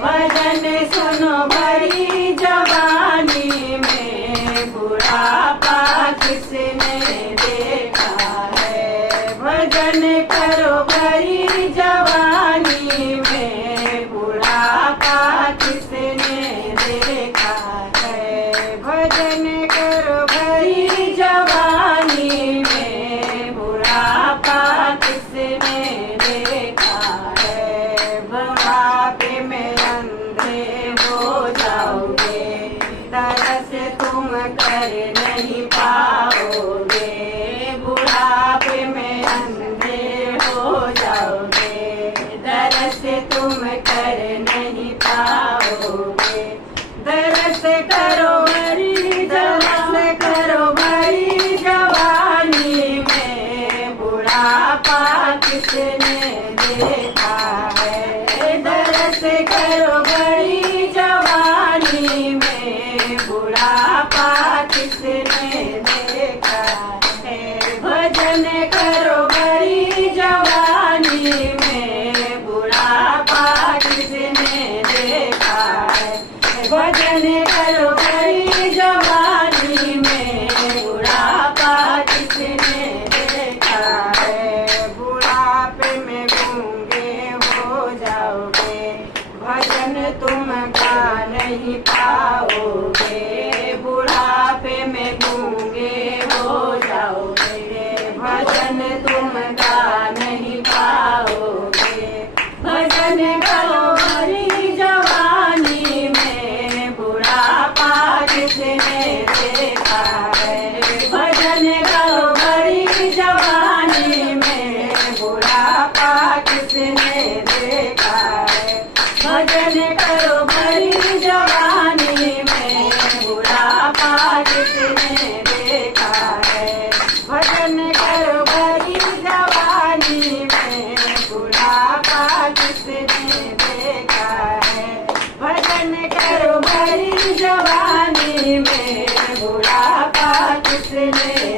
भजन सुनो भरी जवानी में, बुढ़ापा किसने देखा है। भजन करो भरी जवानी में, बुढ़ापा किसने देखा है। भजन करो भरी जवानी में, बुढ़ापा किसने देखा है। बुढ़ापे में अंधे हो जाओगे, तरस तुम कर नहीं पाओगे। बुढ़ापे में अंधे हो जाओगे, तरस तुम कर नहीं पाओगे। तरस करो भरी तरस करो भरी जवानी में, बुढ़ापा किसने देखा है। तरस करो भरी जवानी में, बुढ़ापा किसने देखा है। भजन करो भरी जवानी में, बुढ़ापा किसने देखा है। भजन करो भरी जवानी में, बुढ़ापा किसने देखा है। बुढ़ापे में गूंगे हो जाओगे, भजन तुम गा नहीं पाओगे। बुढ़ापे में गूंगे हो जाओगे, भजन तुम गा नहीं पाओगे। भजन करो भरी जवानी में, बुढ़ापा किसने देखा है। भजन करो भरी जवानी में, बुढ़ापा किसने देखा है। भजन करो भरी जवानी में, बुढ़ापा किसने देखा है। भजन करो भरी जवानी में, बुढ़ापा किसने देखा है। भजन करो भरी जवानी में, बुढ़ापा किसने